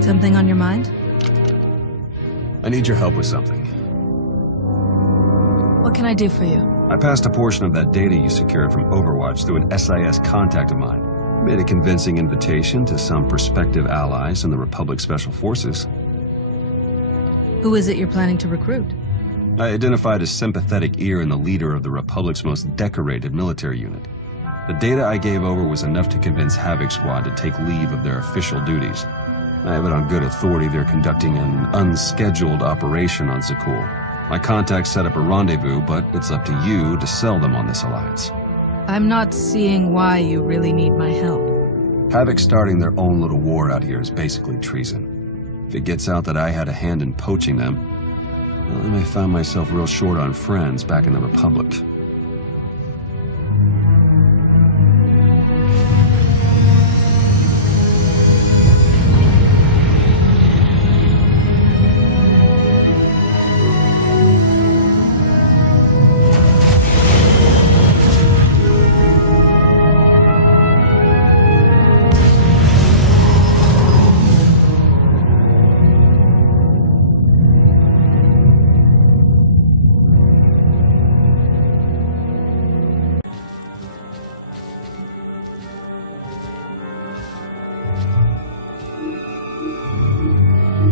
Something on your mind? I need your help with something. What can I do for you? I passed a portion of that data you secured from Overwatch through an SIS contact of mine. Made a convincing invitation to some prospective allies in the Republic Special Forces. Who is it you're planning to recruit? I identified a sympathetic ear in the leader of the Republic's most decorated military unit. The data I gave over was enough to convince Havoc Squad to take leave of their official duties. I have it on good authority they're conducting an unscheduled operation on ZKOR. My contacts set up a rendezvous, but it's up to you to sell them on this alliance. I'm not seeing why you really need my help. Havoc starting their own little war out here is basically treason. If it gets out that I had a hand in poaching them, well, I may find myself real short on friends back in the Republic.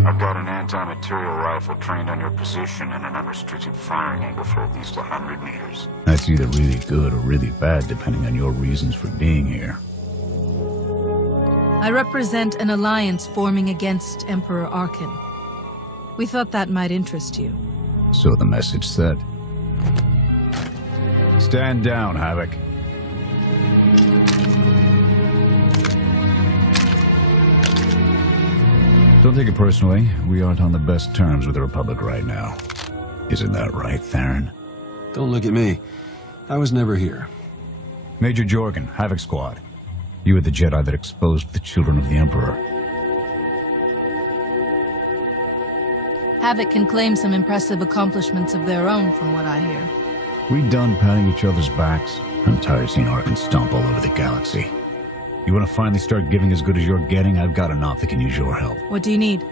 I've got an anti-material rifle trained on your position and an unrestricted firing angle for at least 100 meters. That's either really good or really bad, depending on your reasons for being here. I represent an alliance forming against Emperor Arkin. We thought that might interest you. So the message said. Stand down, Havoc. Don't take it personally. We aren't on the best terms with the Republic right now. Isn't that right, Theron? Don't look at me. I was never here. Major Jorgen, Havoc Squad. You were the Jedi that exposed the children of the Emperor. Havoc can claim some impressive accomplishments of their own, from what I hear. We done patting each other's backs? I'm tired of seeing Arkin stomp all over the galaxy. You want to finally start giving as good as you're getting? I've got enough that can use your help. What do you need?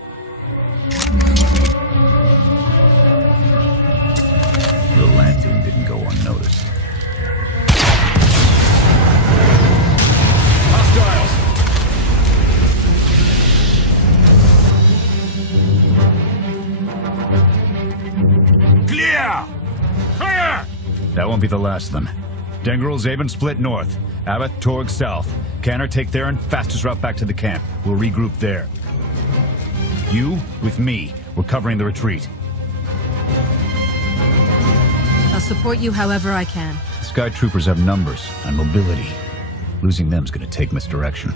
The landing didn't go unnoticed. Hostiles! Clear! Clear! That won't be the last of them. Dengrel, Zaven split north. Abbott, Torg south. Canner, take Theron, fastest route back to the camp. We'll regroup there. You, with me. We're covering the retreat. I'll support you however I can. Sky Troopers have numbers and mobility. Losing them's gonna take misdirection.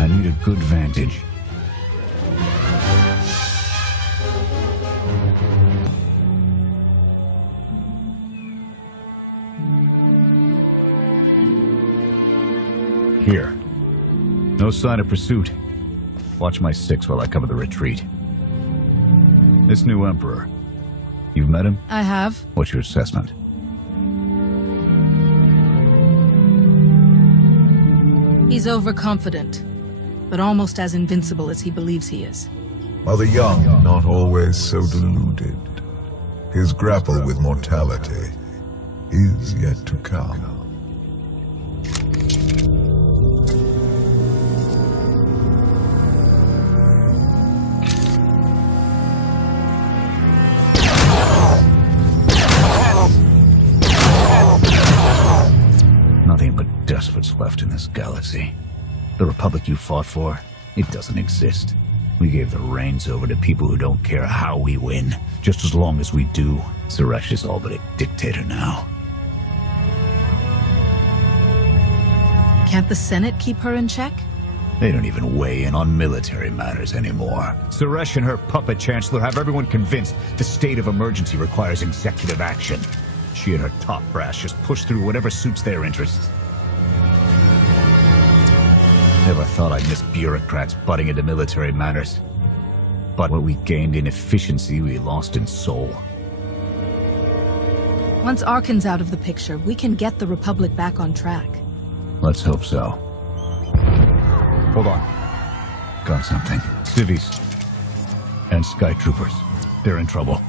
I need a good vantage. Here. No sign of pursuit. Watch my six while I cover the retreat. This new Emperor. You've met him? I have. What's your assessment? He's overconfident, but almost as invincible as he believes he is. Are the young not always so deluded? His grapple with mortality is yet to come. Nothing but despots left in this galaxy. The Republic you fought for, it doesn't exist. We gave the reins over to people who don't care how we win. Just as long as we do, Suresh is all but a dictator now. Can't the Senate keep her in check? They don't even weigh in on military matters anymore. Suresh and her puppet chancellor have everyone convinced the state of emergency requires executive action. She and her top brass just push through whatever suits their interests. Never thought I'd miss bureaucrats butting into military matters. But what we gained in efficiency, we lost in soul. Once Arkin's out of the picture, we can get the Republic back on track. Let's hope so. Hold on. Got something. Civvies. And Sky Troopers. They're in trouble.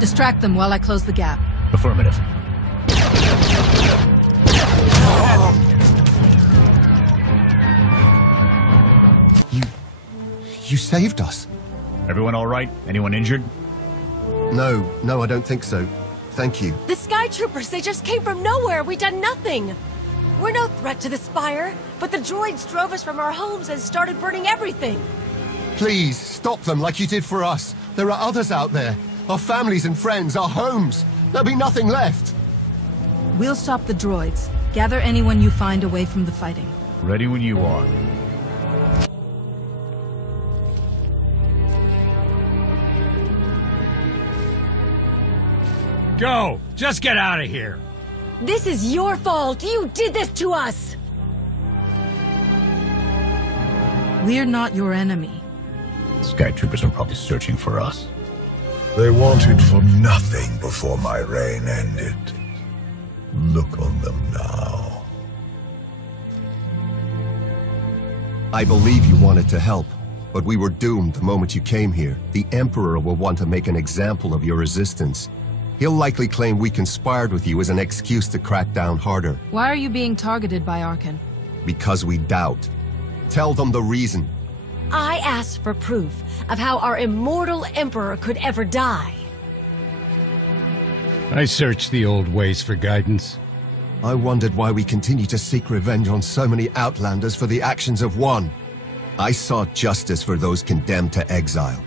Distract them while I close the gap. Affirmative. You saved us. Everyone all right? Anyone injured? No, I don't think so. Thank you. The Sky Troopers, they just came from nowhere. We done nothing. We're no threat to the Spire, but the droids drove us from our homes and started burning everything. Please, stop them like you did for us. There are others out there. Our families and friends, our homes. There'll be nothing left. We'll stop the droids. Gather anyone you find away from the fighting. Ready when you are. Go! Just get out of here! This is your fault! You did this to us! We're not your enemy. Sky Troopers are probably searching for us. They wanted for nothing before my reign ended. Look on them now. I believe you wanted to help, but we were doomed the moment you came here. The Emperor will want to make an example of your resistance. He'll likely claim we conspired with you as an excuse to crack down harder. Why are you being targeted by Arkan? Because we doubt. Tell them the reason. I asked for proof of how our immortal Emperor could ever die. I searched the old ways for guidance. I wondered why we continue to seek revenge on so many Outlanders for the actions of one. I sought justice for those condemned to exile.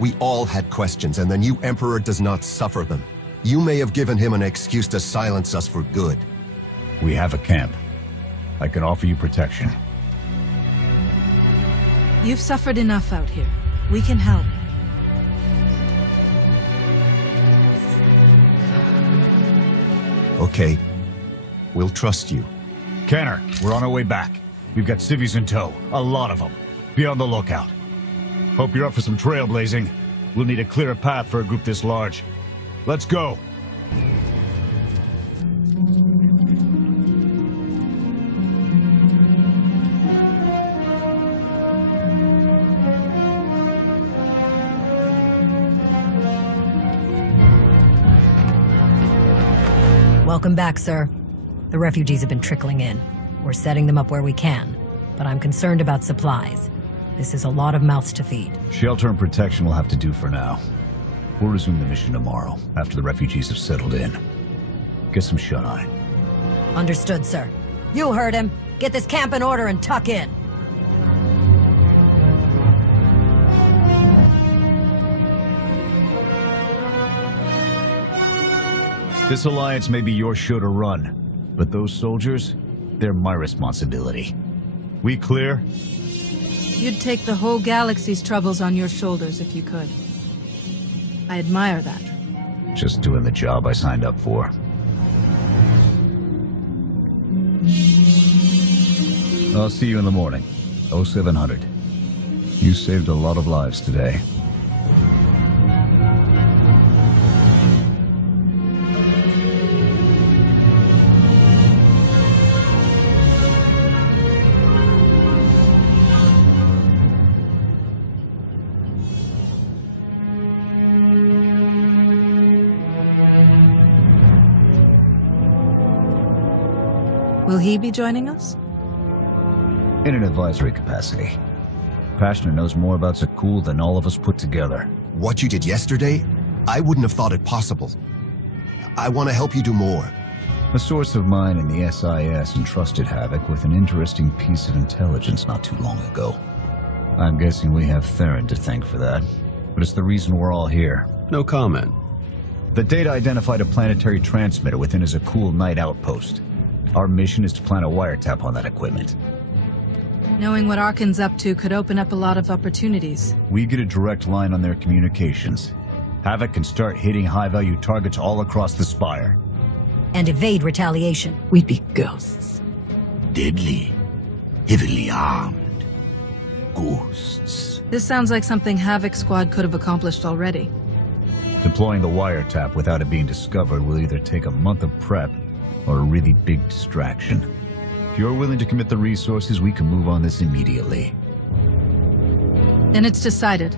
We all had questions, and the new Emperor does not suffer them. You may have given him an excuse to silence us for good. We have a camp. I can offer you protection. You've suffered enough out here. We can help. Okay. We'll trust you. Kenner, we're on our way back. We've got civvies in tow. A lot of them. Be on the lookout. Hope you're up for some trailblazing. We'll need to clear a path for a group this large. Let's go! Welcome back, sir. The refugees have been trickling in. We're setting them up where we can, but I'm concerned about supplies. This is a lot of mouths to feed. Shelter and protection will have to do for now. We'll resume the mission tomorrow, after the refugees have settled in. Get some shut-eye. Understood, sir. You heard him. Get this camp in order and tuck in. This alliance may be your show to run, but those soldiers, they're my responsibility. We clear? You'd take the whole galaxy's troubles on your shoulders if you could. I admire that. Just doing the job I signed up for. I'll see you in the morning. 0700. You saved a lot of lives today. Will he be joining us? In an advisory capacity. Pashner knows more about Zakul than all of us put together. What you did yesterday? I wouldn't have thought it possible. I want to help you do more. A source of mine in the SIS entrusted Havoc with an interesting piece of intelligence not too long ago. I'm guessing we have Theron to thank for that, but it's the reason we're all here. No comment. The data identified a planetary transmitter within a Zakul night outpost. Our mission is to plant a wiretap on that equipment. Knowing what Arkan's up to could open up a lot of opportunities. We get a direct line on their communications. Havoc can start hitting high-value targets all across the Spire. And evade retaliation. We'd be ghosts. Deadly. Heavily armed. Ghosts. This sounds like something Havoc Squad could have accomplished already. Deploying the wiretap without it being discovered will either take a month of prep or a really big distraction. If you're willing to commit the resources, we can move on this immediately. Then it's decided.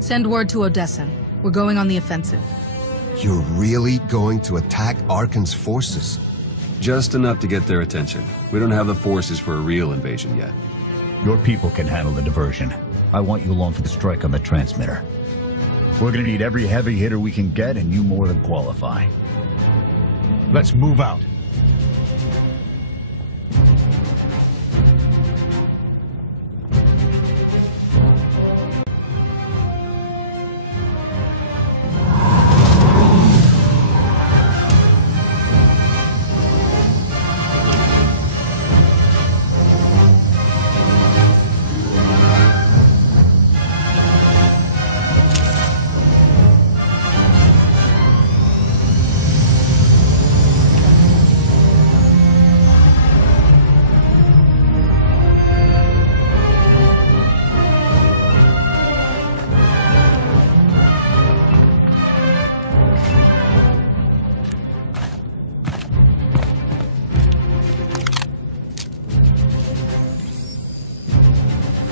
Send word to Odessen. We're going on the offensive. You're really going to attack Arkan's forces? Just enough to get their attention. We don't have the forces for a real invasion yet. Your people can handle the diversion. I want you along for the strike on the transmitter. We're gonna need every heavy hitter we can get, and you more than qualify. Let's move out.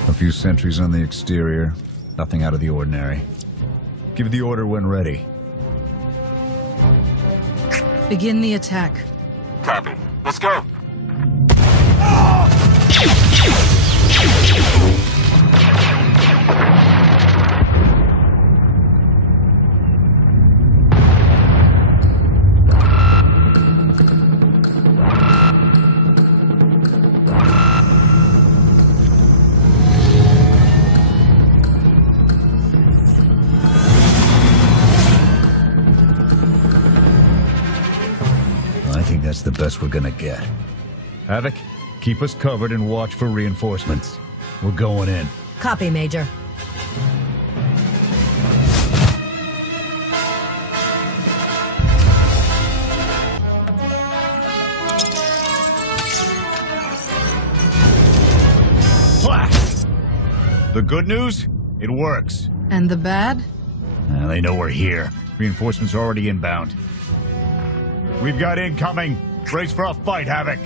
A few sentries on the exterior. Nothing out of the ordinary. Give the order when ready. Begin the attack. Copy. Let's go. That's the best we're gonna get. Havoc, keep us covered and watch for reinforcements. We're going in. Copy, Major. The good news? It works. And the bad? They know we're here. Reinforcements are already inbound. We've got incoming. Brace for a fight, Havoc.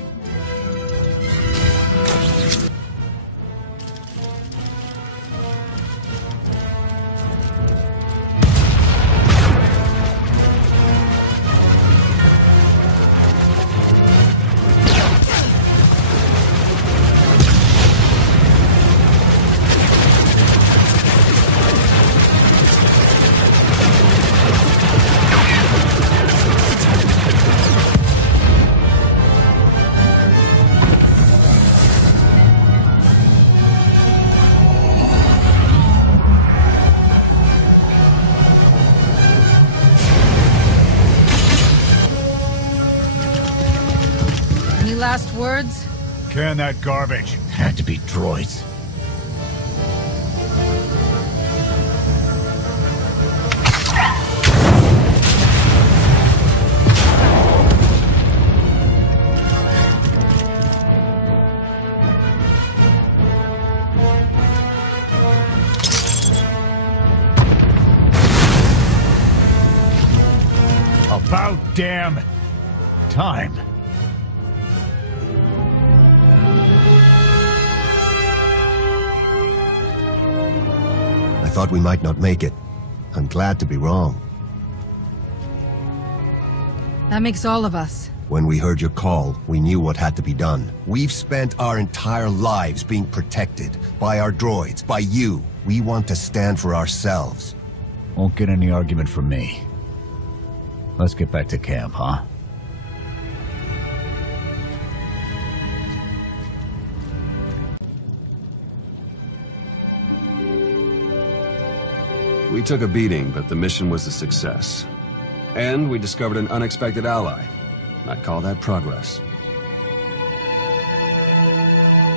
Last words? Can that garbage. Had to be droids. About damn time. I thought we might not make it. I'm glad to be wrong. That makes all of us. When we heard your call, we knew what had to be done. We've spent our entire lives being protected by our droids, by you. We want to stand for ourselves. Won't get any argument from me. Let's get back to camp, huh? We took a beating, but the mission was a success. And we discovered an unexpected ally. I'd call that progress.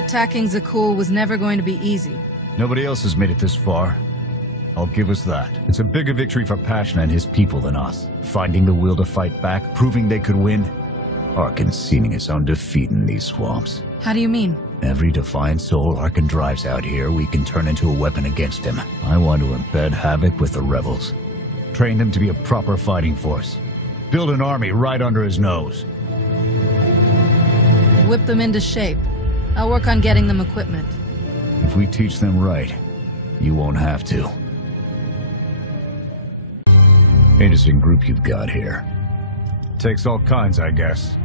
Attacking Zakul was never going to be easy. Nobody else has made it this far. I'll give us that. It's a bigger victory for Passion and his people than us. Finding the will to fight back, proving they could win, or conceding his own defeat in these swamps. How do you mean? Every defiant soul Arkan drives out here, we can turn into a weapon against him. I want to embed Havoc with the rebels. Train them to be a proper fighting force. Build an army right under his nose. Whip them into shape. I'll work on getting them equipment. If we teach them right, you won't have to. Interesting group you've got here. Takes all kinds, I guess.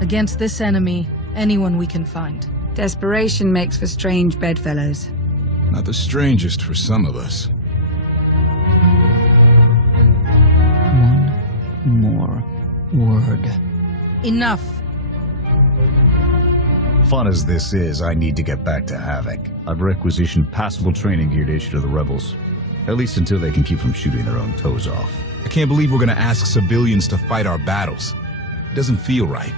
Against this enemy, anyone we can find. Desperation makes for strange bedfellows. Not the strangest for some of us. One more word. Enough. Fun as this is, I need to get back to Havoc. I've requisitioned passable training gear to issue to the rebels. At least until they can keep from shooting their own toes off. I can't believe we're gonna ask civilians to fight our battles. It doesn't feel right.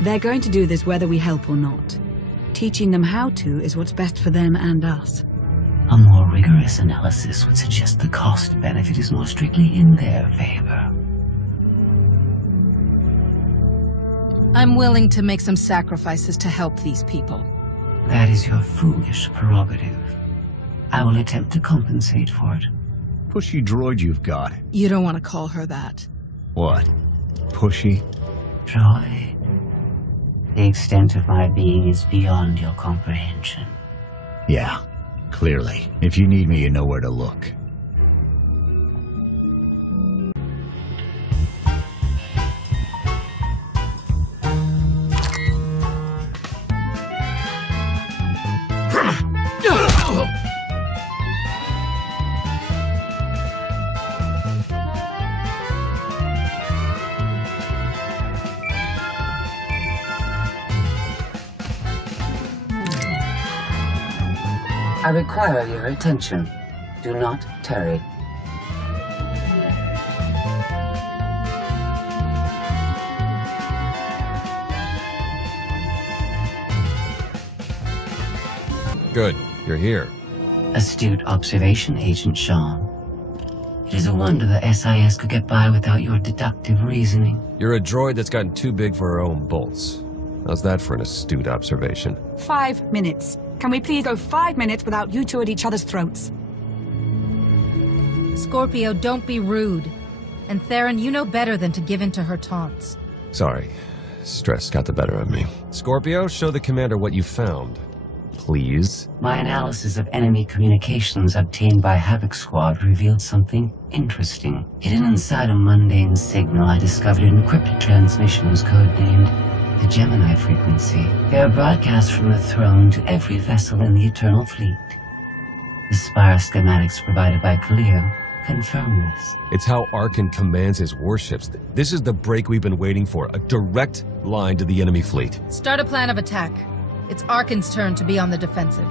They're going to do this whether we help or not. Teaching them how to is what's best for them and us. A more rigorous analysis would suggest the cost-benefit is more strictly in their favor. I'm willing to make some sacrifices to help these people. That is your foolish prerogative. I will attempt to compensate for it. Pushy droid you've got. You don't want to call her that. What? Pushy? Droid. The extent of my being is beyond your comprehension. Yeah, clearly. If you need me, you know where to look. I require your attention. Do not tarry. Good. You're here. Astute observation, Agent Shaw. It is a wonder the SIS could get by without your deductive reasoning. You're a droid that's gotten too big for her own bolts. How's that for an astute observation? 5 minutes. Can we please go 5 minutes without you two at each other's throats? Scorpio, don't be rude. And Theron, you know better than to give in to her taunts. Sorry. Stress got the better of me. Scorpio, show the commander what you found. Please. My analysis of enemy communications obtained by Havoc Squad revealed something interesting. Hidden inside a mundane signal, I discovered an encrypted transmissions codenamed the Gemini frequency. They are broadcast from the throne to every vessel in the Eternal Fleet. The spire schematics provided by Khalil confirm this. It's how Arkan commands his warships. This is the break we've been waiting for. A direct line to the enemy fleet. Start a plan of attack. It's Arkan's turn to be on the defensive.